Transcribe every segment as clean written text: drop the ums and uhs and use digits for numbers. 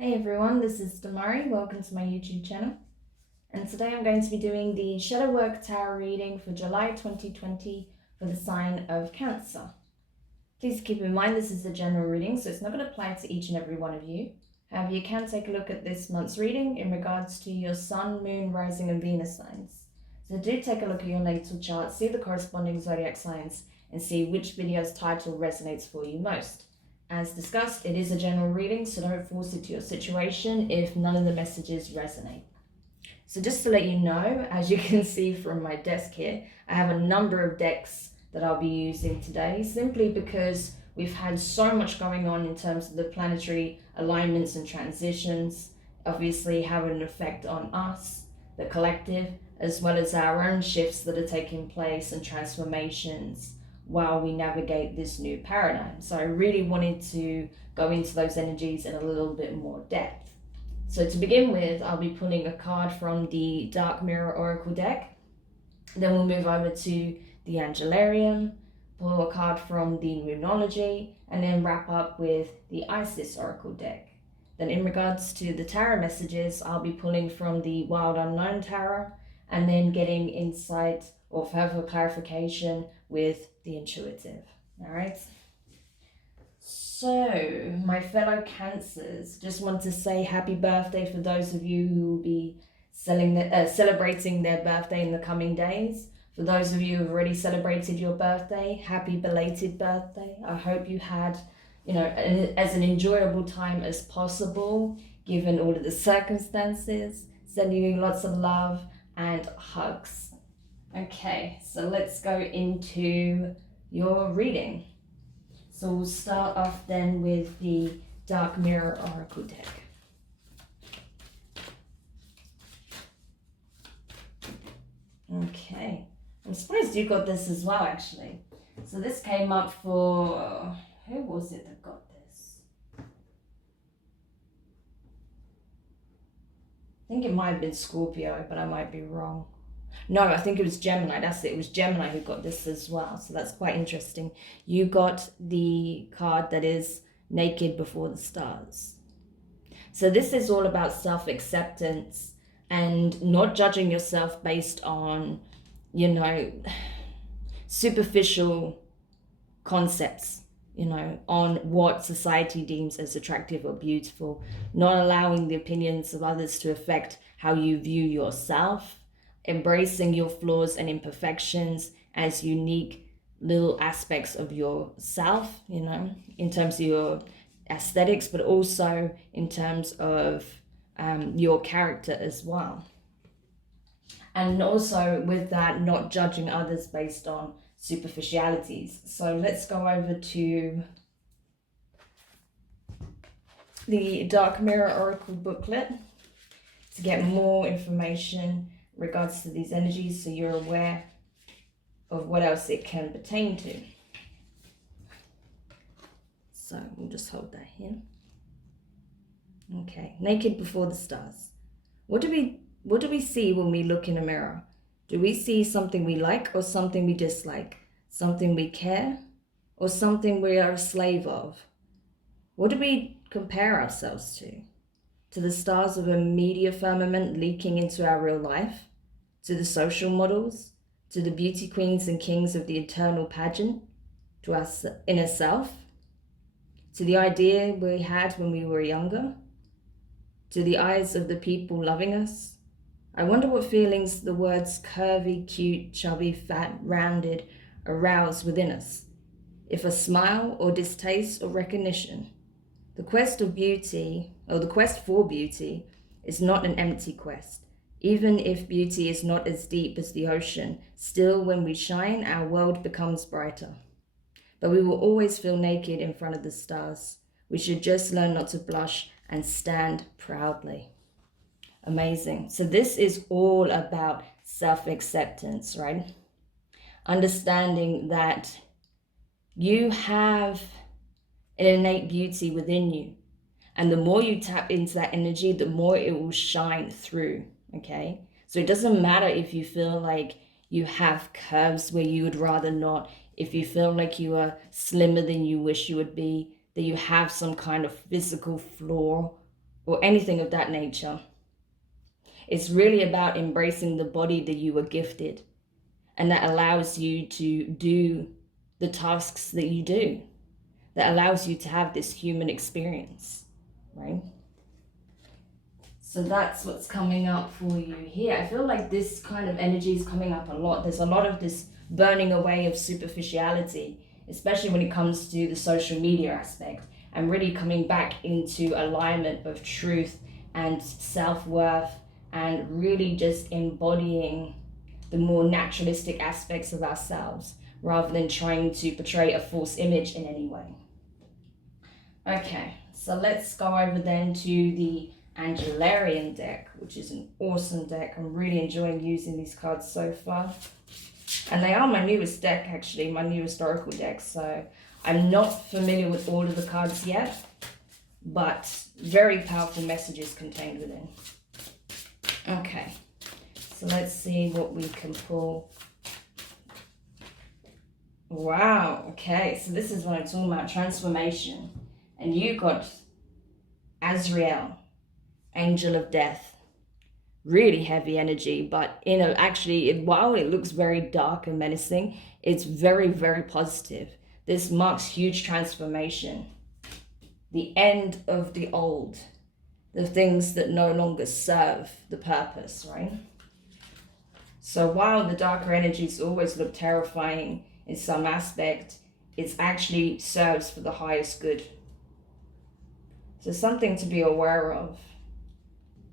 Hey everyone, this is Demari. Welcome to my YouTube channel. And today I'm going to be doing the Shadow Work Tarot reading for July 2020 for the sign of Cancer. Please keep in mind this is a general reading, so it's not going to apply to each and every one of you. However, you can take a look at this month's reading in regards to your Sun, Moon, Rising and Venus signs. So do take a look at your natal chart, see the corresponding zodiac signs, and see which video's title resonates for you most. As discussed, it is a general reading, so don't force it to your situation if none of the messages resonate. So just to let you know, as you can see from my desk here, I have a number of decks that I'll be using today, simply because we've had so much going on in terms of the planetary alignments and transitions, obviously having an effect on us, the collective, as well as our own shifts that are taking place and transformations while we navigate this new paradigm. So I really wanted to go into those energies in a little bit more depth. So to begin with, I'll be pulling a card from the Dark Mirror Oracle deck. Then we'll move over to the Angelarium, pull a card from the Moonology, and then wrap up with the Isis Oracle deck. Then in regards to the tarot messages, I'll be pulling from the Wild Unknown Tarot, and then getting insight or further clarification with the intuitive. All right. So, my fellow Cancers, just want to say happy birthday for those of you who will be celebrating their birthday in the coming days. For those of you who have already celebrated your birthday, happy belated birthday. I hope you had, as an enjoyable time as possible, given all of the circumstances. Sending you lots of love and hugs. Okay, so let's go into your reading. So we'll start off then with the Dark Mirror Oracle deck. Okay, I'm surprised you got this as well, actually. So this came up for, who was it that got this? I think it might have been Scorpio, but I might be wrong. No, I think it was Gemini. That's it. It was Gemini who got this as well. So that's quite interesting. You got the card that is Naked Before the Stars. So this is all about self-acceptance and not judging yourself based on, superficial concepts, on what society deems as attractive or beautiful, not allowing the opinions of others to affect how you view yourself, embracing your flaws and imperfections as unique little aspects of yourself, in terms of your aesthetics, but also in terms of your character as well. And also with that, not judging others based on superficialities. So let's go over to the Dark Mirror Oracle booklet to get more information in regards to these energies, so you're aware of what else it can pertain to. So we'll just hold that here. Okay, Naked Before the Stars. What do we see when we look in a mirror? Do we see something we like or something we dislike? Something we care or something we are a slave of? What do we compare ourselves to? To the stars of a media firmament leaking into our real life? To the social models? To the beauty queens and kings of the eternal pageant? To our inner self? To the idea we had when we were younger? To the eyes of the people loving us? I wonder what feelings the words curvy, cute, chubby, fat, rounded arouse within us. If a smile or distaste or recognition. The quest for beauty is not an empty quest. Even if beauty is not as deep as the ocean, still when we shine, our world becomes brighter. But we will always feel naked in front of the stars. We should just learn not to blush and stand proudly. Amazing. So this is all about self-acceptance, right? Understanding that you have an innate beauty within you. And the more you tap into that energy, the more it will shine through, okay? So it doesn't matter if you feel like you have curves where you would rather not, if you feel like you are slimmer than you wish you would be, that you have some kind of physical flaw or anything of that nature. It's really about embracing the body that you were gifted, and that allows you to do the tasks that you do, that allows you to have this human experience, right? So that's what's coming up for you here. I feel like this kind of energy is coming up a lot. There's a lot of this burning away of superficiality, especially when it comes to the social media aspect, and really coming back into alignment of truth and self-worth, and really just embodying the more naturalistic aspects of ourselves rather than trying to portray a false image in any way. Okay, so let's go over then to the Angelarium deck, which is an awesome deck. I'm really enjoying using these cards so far. And they are my newest deck, actually, my new historical deck. So I'm not familiar with all of the cards yet, but very powerful messages contained within. Okay, so let's see what we can pull. Wow, okay, so this is what I'm talking about, transformation. And you got Azrael, Angel of Death. Really heavy energy, but while it looks very dark and menacing, it's very, very positive. This marks huge transformation. The end of the old, the things that no longer serve the purpose, right? So while the darker energies always look terrifying in some aspect, it actually serves for the highest good. So something to be aware of.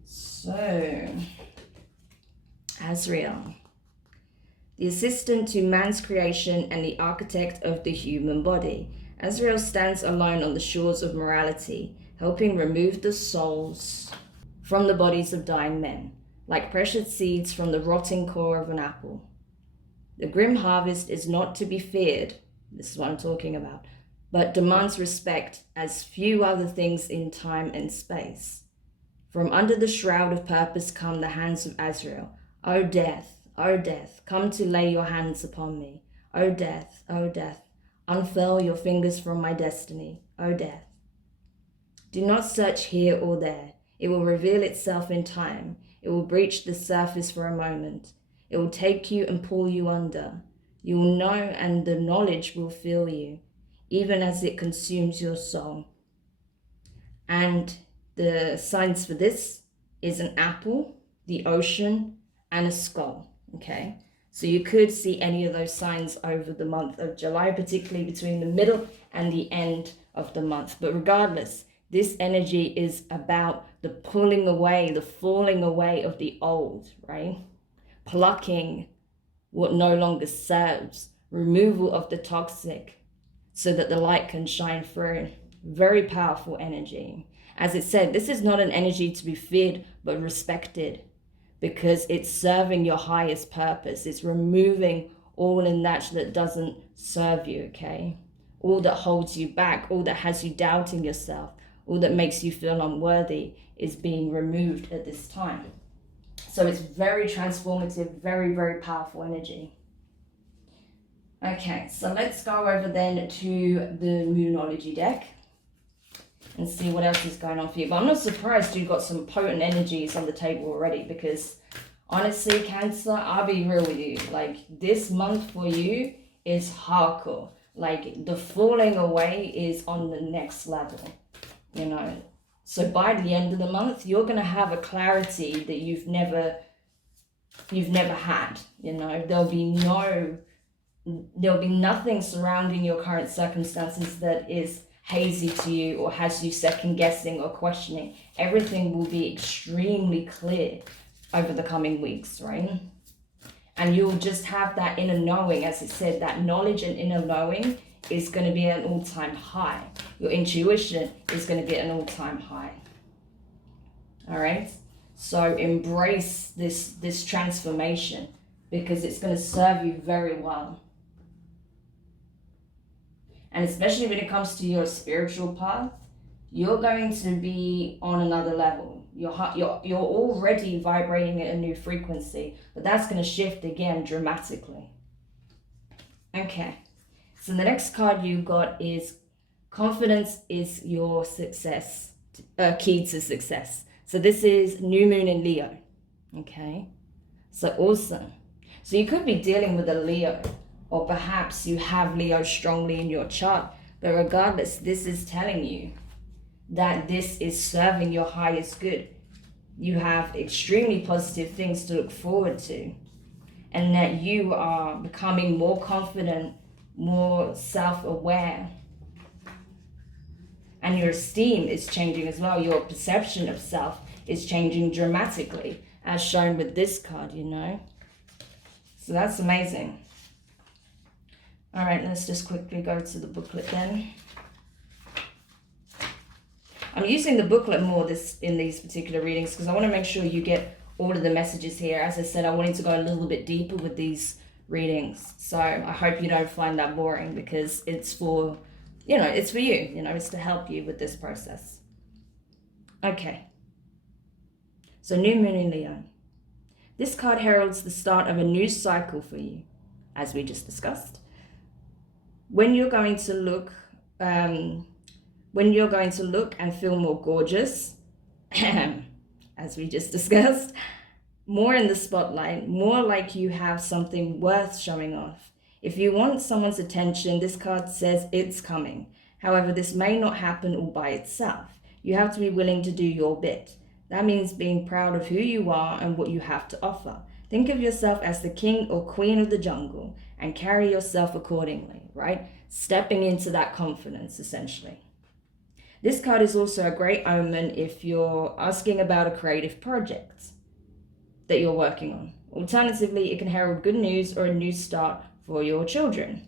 So, Azrael, the assistant to man's creation and the architect of the human body. Azrael stands alone on the shores of morality, helping remove the souls from the bodies of dying men, like precious seeds from the rotting core of an apple. The grim harvest is not to be feared, this is what I'm talking about, but demands respect as few other things in time and space. From under the shroud of purpose come the hands of Azrael. O death, come to lay your hands upon me. O death, unfurl your fingers from my destiny. O death. Do not search here or there. It will reveal itself in time. It will breach the surface for a moment. It will take you and pull you under. You will know, and the knowledge will fill you, even as it consumes your soul. And the signs for this is an apple, the ocean, and a skull, okay? So you could see any of those signs over the month of July, particularly between the middle and the end of the month. But regardless, this energy is about the pulling away, the falling away of the old, right? Plucking what no longer serves, removal of the toxic so that the light can shine through. Very powerful energy. As it said, this is not an energy to be feared, but respected, because it's serving your highest purpose. It's removing all in that doesn't serve you, okay? All that holds you back, all that has you doubting yourself, all that makes you feel unworthy is being removed at this time. So it's very transformative, very, very powerful energy. Okay, so let's go over then to the Moonology deck and see what else is going on for you. But I'm not surprised you've got some potent energies on the table already, because honestly, Cancer, I'll be real with you. Like, this month for you is hardcore. Like, the falling away is on the next level, you know. So by the end of the month, you're going to have a clarity that you've never had, you know. There'll be nothing surrounding your current circumstances that is hazy to you or has you second guessing or questioning. Everything will be extremely clear over the coming weeks, right? And you'll just have that inner knowing. As it said, that knowledge and inner knowing is going to be at an all-time high. Your intuition is going to be at an all-time high. All right? So embrace this transformation, because it's going to serve you very well. And especially when it comes to your spiritual path, you're going to be on another level. You're already vibrating at a new frequency, but that's going to shift again dramatically. Okay, so the next card you got is confidence is your success. key to success. So this is new moon in Leo. Okay, so awesome. So you could be dealing with a Leo, or perhaps you have Leo strongly in your chart, but regardless, this is telling you that this is serving your highest good. You have extremely positive things to look forward to, and that you are becoming more confident, more self-aware, and your esteem is changing as well. Your perception of self is changing dramatically, as shown with this card, you know. So that's amazing. All right, let's just quickly go to the booklet then. I'm using the booklet more in these particular readings because I want to make sure you get all of the messages here. As I said, I wanted to go a little bit deeper with these readings. So I hope you don't find that boring, because it's for, you know, it's for you. You know, it's to help you with this process. Okay. So new moon in Leo. This card heralds the start of a new cycle for you, as we just discussed. When you're going to look and feel more gorgeous, as we just discussed, more in the spotlight, more like you have something worth showing off. If you want someone's attention, this card says it's coming. However, this may not happen all by itself. You have to be willing to do your bit. That means being proud of who you are and what you have to offer. Think of yourself as the king or queen of the jungle and carry yourself accordingly, right? Stepping into that confidence, essentially. This card is also a great omen if you're asking about a creative project that you're working on. Alternatively, it can herald good news or a new start for your children.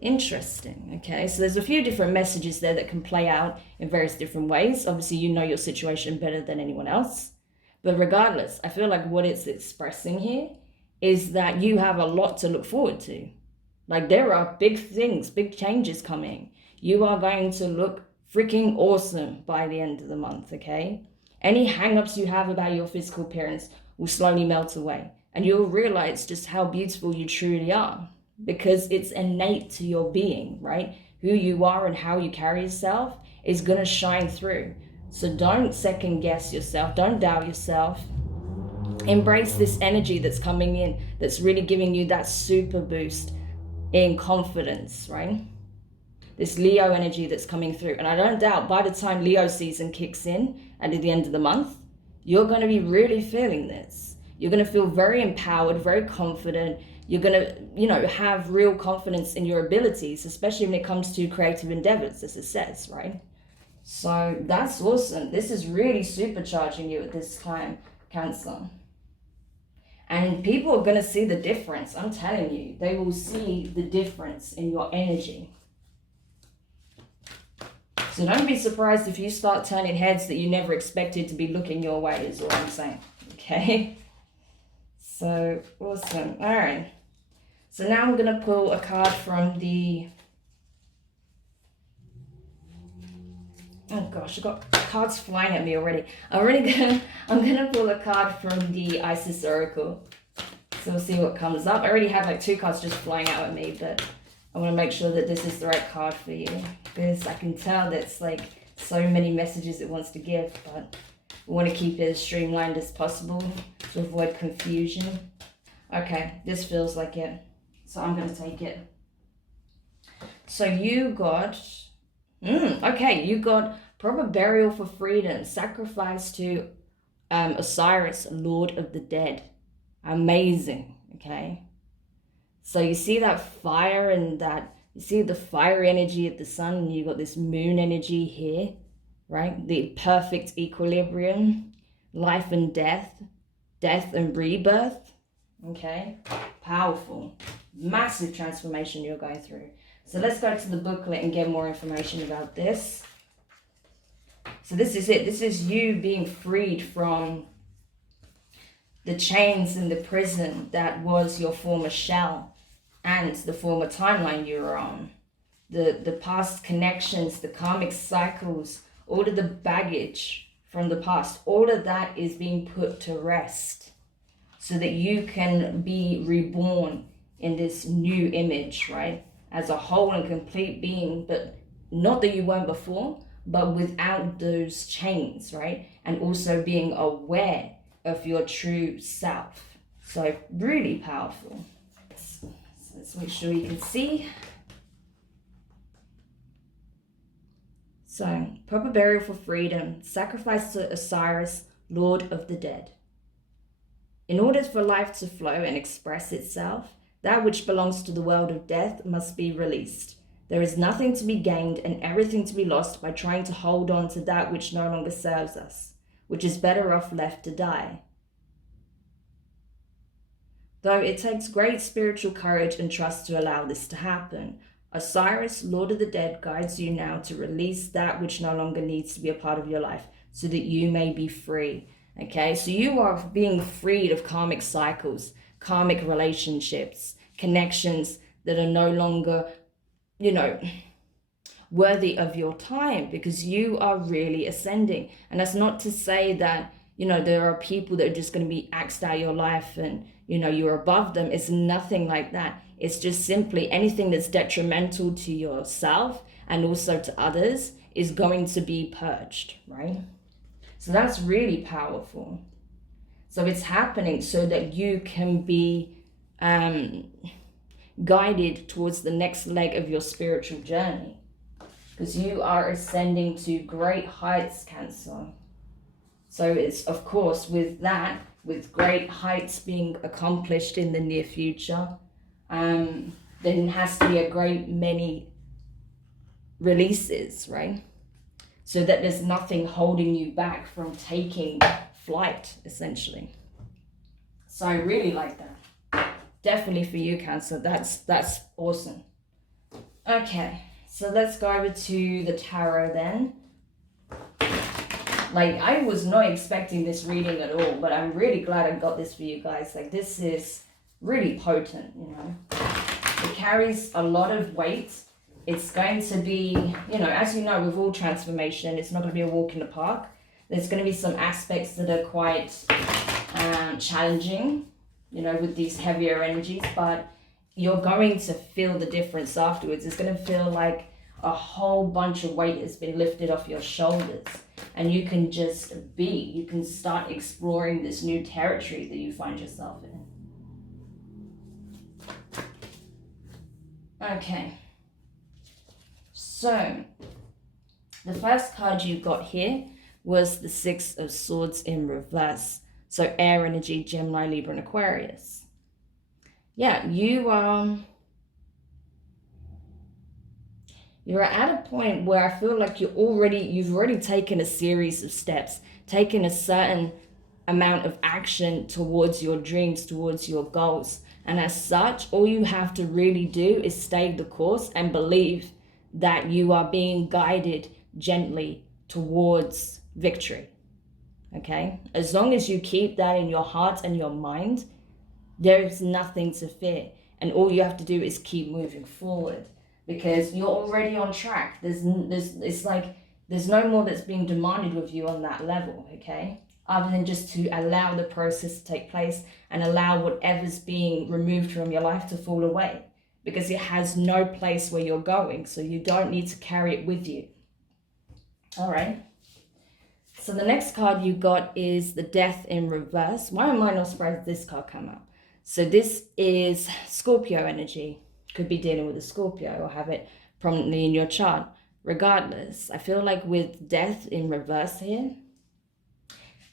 Interesting. Okay, so there's a few different messages there that can play out in various different ways. Obviously, you know your situation better than anyone else. But regardless, I feel like what it's expressing here is that you have a lot to look forward to. Like, there are big things, big changes coming. You are going to look freaking awesome by the end of the month, okay? Any hang-ups you have about your physical appearance will slowly melt away. And you'll realize just how beautiful you truly are, because it's innate to your being, right? Who you are and how you carry yourself is going to shine through. So don't second guess yourself. Don't doubt yourself. Embrace this energy that's coming in, that's really giving you that super boost in confidence, right? This Leo energy that's coming through. And I don't doubt by the time Leo season kicks in and at the end of the month, you're going to be really feeling this. You're going to feel very empowered, very confident. You're going to, you know, have real confidence in your abilities, especially when it comes to creative endeavors, as it says, right? So that's awesome. This is really supercharging you at this time, Cancer. And people are going to see the difference. I'm telling you, they will see the difference in your energy. So don't be surprised if you start turning heads that you never expected to be looking your way, is all I'm saying. Okay? So, awesome. All right. So now I'm going to pull a card from the... Oh gosh, I've got cards flying at me already. I'm gonna pull a card from the Isis Oracle. So we'll see what comes up. I already have like 2 cards just flying out at me, but I want to make sure that this is the right card for you, because I can tell that's like so many messages it wants to give, but we want to keep it as streamlined as possible to avoid confusion. Okay, this feels like it, so I'm going to take it. So you got, okay, you got proper burial for freedom, sacrifice to Osiris, Lord of the Dead. Amazing, okay? So you see that fire and that, you see the fire energy of the sun, and you got this moon energy here, right? The perfect equilibrium, life and death, death and rebirth, okay? Powerful, massive transformation you're going through. So let's go to the booklet and get more information about this. So this is it. This is you being freed from the chains and the prison that was your former shell and the former timeline you were on. The past connections, the karmic cycles, all of the baggage from the past, all of that is being put to rest so that you can be reborn in this new image, right? As a whole and complete being, but not that you weren't before, but without those chains, right? And also being aware of your true self. So really powerful. So let's make sure you can see. So, proper burial for freedom, sacrifice to Osiris, Lord of the Dead. In order for life to flow and express itself, that which belongs to the world of death must be released. There is nothing to be gained and everything to be lost by trying to hold on to that which no longer serves us, which is better off left to die. Though it takes great spiritual courage and trust to allow this to happen, Osiris, Lord of the Dead, guides you now to release that which no longer needs to be a part of your life so that you may be free. Okay, so you are being freed of karmic cycles, karmic relationships, connections that are no longer, worthy of your time, because you are really ascending. And that's not to say that, there are people that are just going to be axed out of your life and, you're above them. It's nothing like that. It's just simply anything that's detrimental to yourself and also to others is going to be purged, right? So that's really powerful. So it's happening so that you can be guided towards the next leg of your spiritual journey, because you are ascending to great heights, Cancer. So it's, of course, with great heights being accomplished in the near future, then it has to be a great many releases, right? So that there's nothing holding you back from taking flight, essentially. So I really like that. Definitely for you, Cancer. That's awesome. Okay, so let's go over to the tarot then. Like, I was not expecting this reading at all, but I'm really glad I got this for you guys. Like, this is really potent, It carries a lot of weight. It's going to be, as you know, with all transformation, it's not going to be a walk in the park. There's going to be some aspects that are quite challenging, with these heavier energies, but you're going to feel the difference afterwards. It's going to feel like a whole bunch of weight has been lifted off your shoulders, and you can just you can start exploring this new territory that you find yourself in. Okay. So, the first card you got here was the Six of Swords in reverse. So, air energy, Gemini, Libra, and Aquarius. Yeah, you're at a point where I feel like you've already taken a series of steps, taken a certain amount of action towards your dreams, towards your goals. And as such, all you have to really do is stay the course and believe that you are being guided gently towards victory. Okay? As long as you keep that in your heart and your mind, there is nothing to fear. And all you have to do is keep moving forward, because you're already on track. There's no more that's being demanded of you on that level, okay? Other than just to allow the process to take place and allow whatever's being removed from your life to fall away, because it has no place where you're going, so you don't need to carry it with you. All right. So the next card you got is the Death in reverse. Why am I not surprised this card came up? So this is Scorpio energy. Could be dealing with a Scorpio or have it prominently in your chart. Regardless, I feel like with Death in reverse here,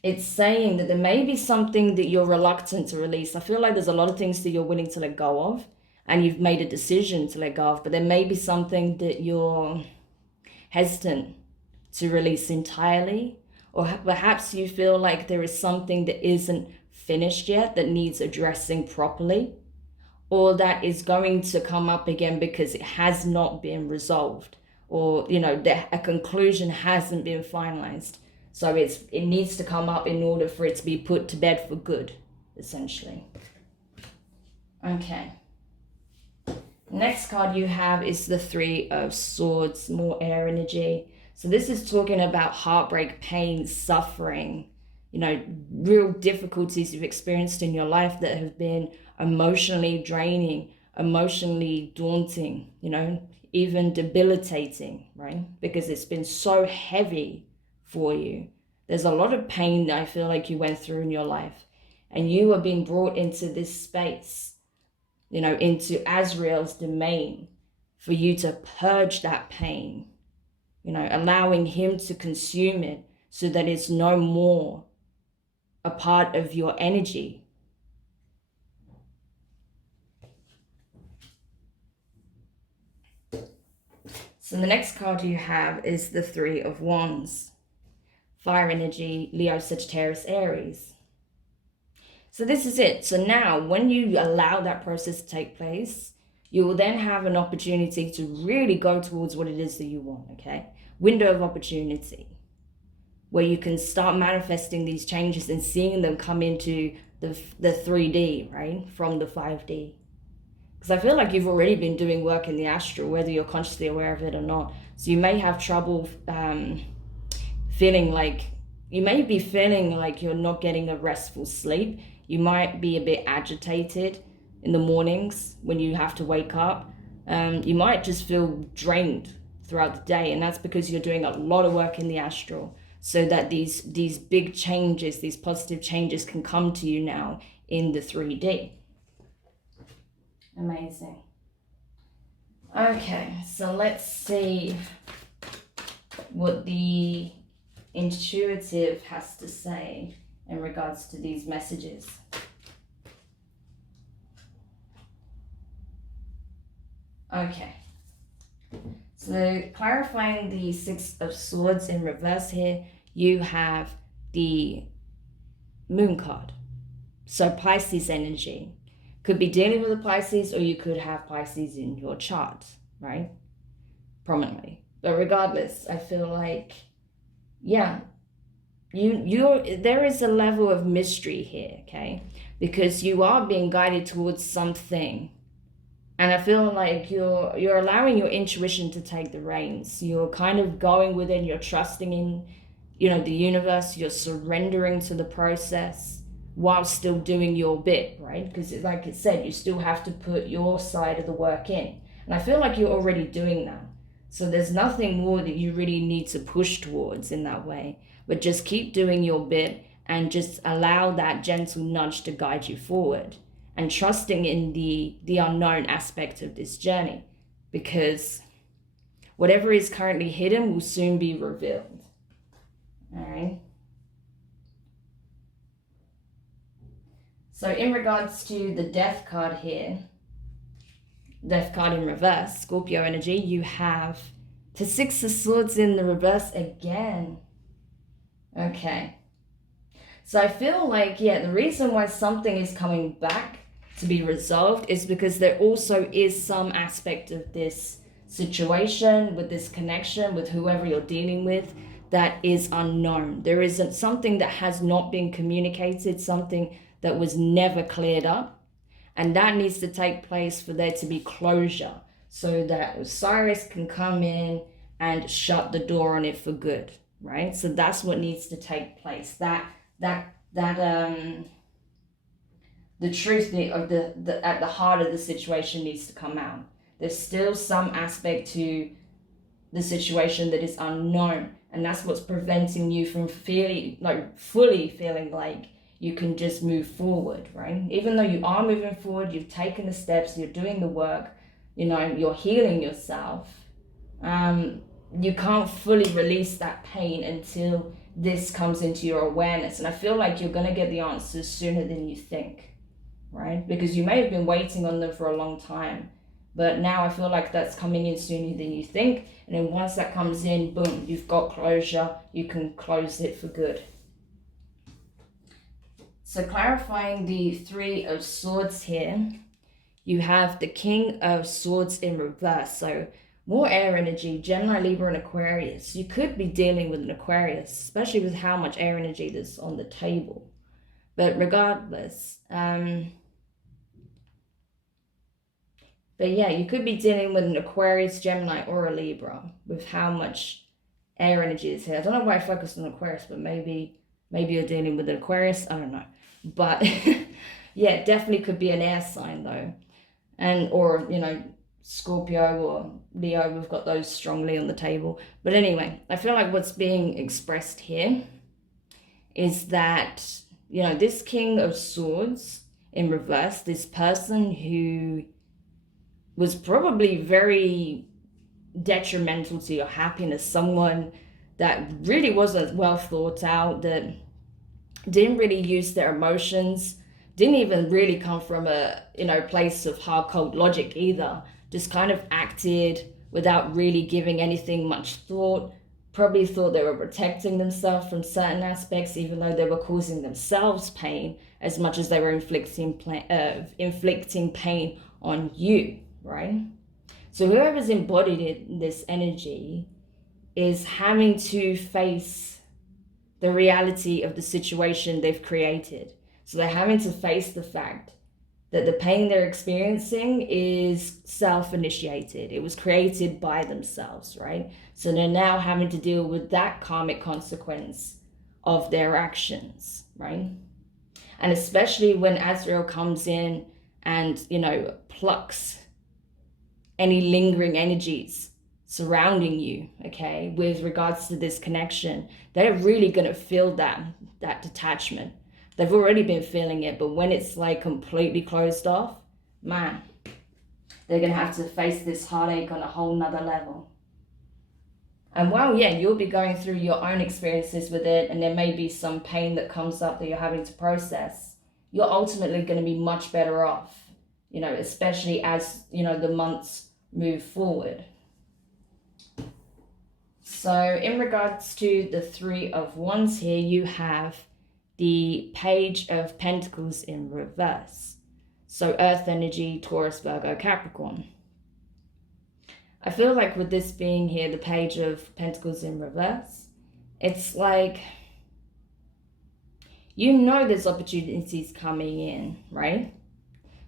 it's saying that there may be something that you're reluctant to release. I feel like there's a lot of things that you're willing to let go of and you've made a decision to let go of, but there may be something that you're hesitant to release entirely, or perhaps you feel like there is something that isn't finished yet that needs addressing properly, or that is going to come up again because it has not been resolved, or a conclusion hasn't been finalized. So it needs to come up in order for it to be put to bed for good, essentially. Okay. Next card you have is the Three of Swords, more air energy. So this is talking about heartbreak, pain, suffering, real difficulties you've experienced in your life that have been emotionally draining, emotionally daunting, even debilitating, right? Because it's been so heavy for you. There's a lot of pain that I feel like you went through in your life, and you are being brought into this space, you know, into Azrael's domain for you to purge that pain, you know, allowing him to consume it so that it's no more a part of your energy. So the next card you have is the Three of Wands. Fire energy, Leo, Sagittarius, Aries. So this is it. So now when you allow that process to take place, you will then have an opportunity to really go towards what it is that you want, okay? Window of opportunity, where you can start manifesting these changes and seeing them come into the 3D, right? From the 5D. Because I feel like you've already been doing work in the astral, whether you're consciously aware of it or not. So you may have trouble feeling like you're not getting a restful sleep. You might be a bit agitated in the mornings when you have to wake up. You might just feel drained throughout the day, and that's because you're doing a lot of work in the astral, so that these big changes, these positive changes can come to you now in the 3D. Amazing. Okay, so let's see what the intuitive has to say in regards to these messages. Okay, so clarifying the Six of Swords in reverse here, you have the Moon card. So Pisces energy. Could be dealing with a Pisces, or you could have Pisces in your chart, right? Prominently. But regardless, I feel like, yeah, there is a level of mystery here, okay? Because you are being guided towards something. And I feel like you're allowing your intuition to take the reins. You're kind of going within, you're trusting in, you know, the universe, you're surrendering to the process while still doing your bit, right? Because like it said, you still have to put your side of the work in. And I feel like you're already doing that. So there's nothing more that you really need to push towards in that way. But just keep doing your bit and just allow that gentle nudge to guide you forward. And trusting in the unknown aspect of this journey. Because whatever is currently hidden will soon be revealed. All right? So in regards to the Death card here, Death card in reverse, Scorpio energy, you have the Six of Swords in the reverse again. Okay. So I feel like, yeah, the reason why something is coming back to be resolved is because there also is some aspect of this situation, with this connection, with whoever you're dealing with, that is unknown. There isn't something that has not been communicated, something that was never cleared up, and that needs to take place for there to be closure, so that Osiris can come in and shut the door on it for good, right? So that's what needs to take place. The truth of the at the heart of the situation needs to come out. There's still some aspect to the situation that is unknown, and that's what's preventing you from fully feeling like you can just move forward, right? Even though you are moving forward, you've taken the steps, you're doing the work, you know, you're healing yourself. You can't fully release that pain until this comes into your awareness. And I feel like you're going to get the answers sooner than you think, right? Because you may have been waiting on them for a long time, but now I feel like that's coming in sooner than you think. And then once that comes in, boom, you've got closure. You can close it for good. So clarifying the Three of Swords here, you have the King of Swords in reverse. So more air energy, Gemini, Libra, and Aquarius. You could be dealing with an Aquarius, especially with how much air energy there's on the table. But regardless, but yeah, you could be dealing with an Aquarius, Gemini, or a Libra with how much air energy is here. I don't know why I focused on Aquarius, but maybe you're dealing with an Aquarius. I don't know. But yeah, definitely could be an air sign though. And, or, you know, Scorpio or Leo, we've got those strongly on the table. But anyway, I feel like what's being expressed here is that, you know, this King of Swords in reverse, this person who was probably very detrimental to your happiness, someone that really wasn't well thought out, that didn't really use their emotions, didn't even really come from a, you know, place of hard cold logic either, just kind of acted without really giving anything much thought, probably thought they were protecting themselves from certain aspects, even though they were causing themselves pain as much as they were inflicting pain on you, right? So whoever's embodied in this energy is having to face the reality of the situation they've created. So they're having to face the fact that the pain they're experiencing is self-initiated. It was created by themselves, right? So they're now having to deal with that karmic consequence of their actions, right? And especially when Azrael comes in and, you know, plucks any lingering energies surrounding you, okay, with regards to this connection, they're really going to feel that detachment. They've already been feeling it, but when it's like completely closed off, man, they're going to have to face this heartache on a whole nother level. And while, yeah, you'll be going through your own experiences with it, and there may be some pain that comes up that you're having to process, you're ultimately going to be much better off, you know, especially as, you know, the months move forward. So in regards to the Three of Wands here, you have the Page of Pentacles in reverse. So Earth energy, Taurus, Virgo, Capricorn. I feel like with this being here, the Page of Pentacles in reverse, it's like, you know, there's opportunities coming in, right?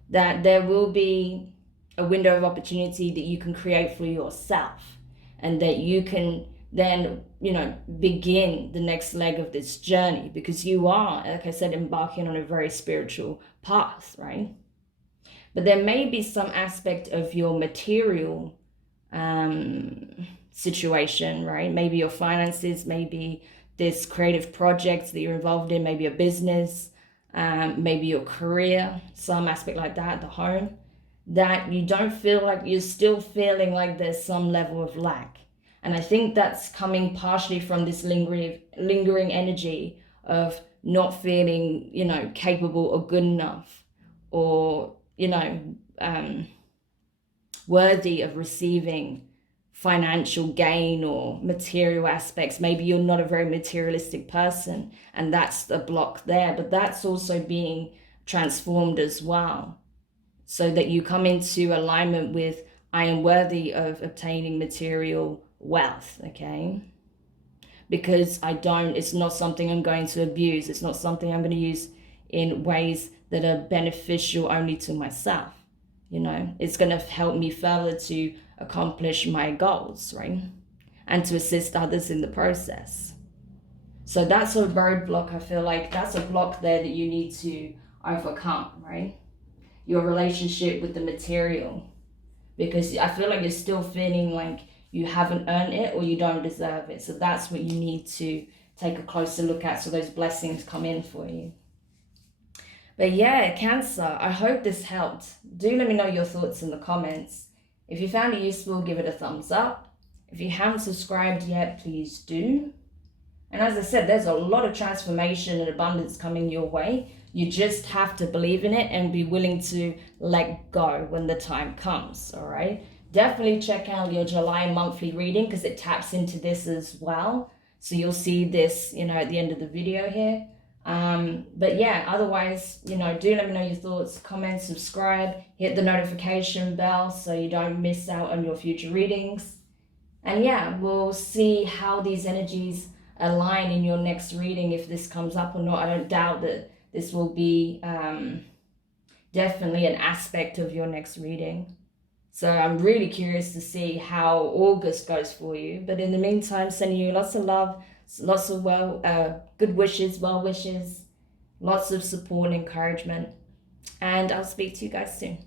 That there will be a window of opportunity that you can create for yourself, and that you can then, you know, begin the next leg of this journey, because you are, like I said, embarking on a very spiritual path, right? But there may be some aspect of your material situation, right? Maybe your finances, maybe this creative project that you're involved in, maybe a business, maybe your career, some aspect like that, the home, that you don't feel like, you're still feeling like there's some level of lack. And I think that's coming partially from this lingering energy of not feeling, you know, capable or good enough, or, you know, worthy of receiving financial gain or material aspects. Maybe you're not a very materialistic person, and that's the block there, but that's also being transformed as well, so that you come into alignment with, I am worthy of obtaining material wealth, okay? Because it's not something I'm going to abuse. It's not something I'm going to use in ways that are beneficial only to myself. You know, it's going to help me further to accomplish my goals, right? And to assist others in the process. So that's a roadblock. I feel like that's a block there that you need to overcome, right? Your relationship with the material. Because I feel like you're still feeling like you haven't earned it or you don't deserve it. So that's what you need to take a closer look at, so those blessings come in for you. But yeah, Cancer, I hope this helped. Do let me know your thoughts in the comments. If you found it useful, give it a thumbs up. If you haven't subscribed yet, please do. And as I said, there's a lot of transformation and abundance coming your way. You just have to believe in it and be willing to let go when the time comes, all right? Definitely check out your July monthly reading, because it taps into this as well. So you'll see this, you know, at the end of the video here. But yeah, otherwise, you know, do let me know your thoughts, comment, subscribe, hit the notification bell so you don't miss out on your future readings. And yeah, we'll see how these energies align in your next reading, if this comes up or not. I don't doubt that this will be definitely an aspect of your next reading. So I'm really curious to see how August goes for you. But in the meantime, sending you lots of love, lots of good wishes, well wishes, lots of support and encouragement. And I'll speak to you guys soon.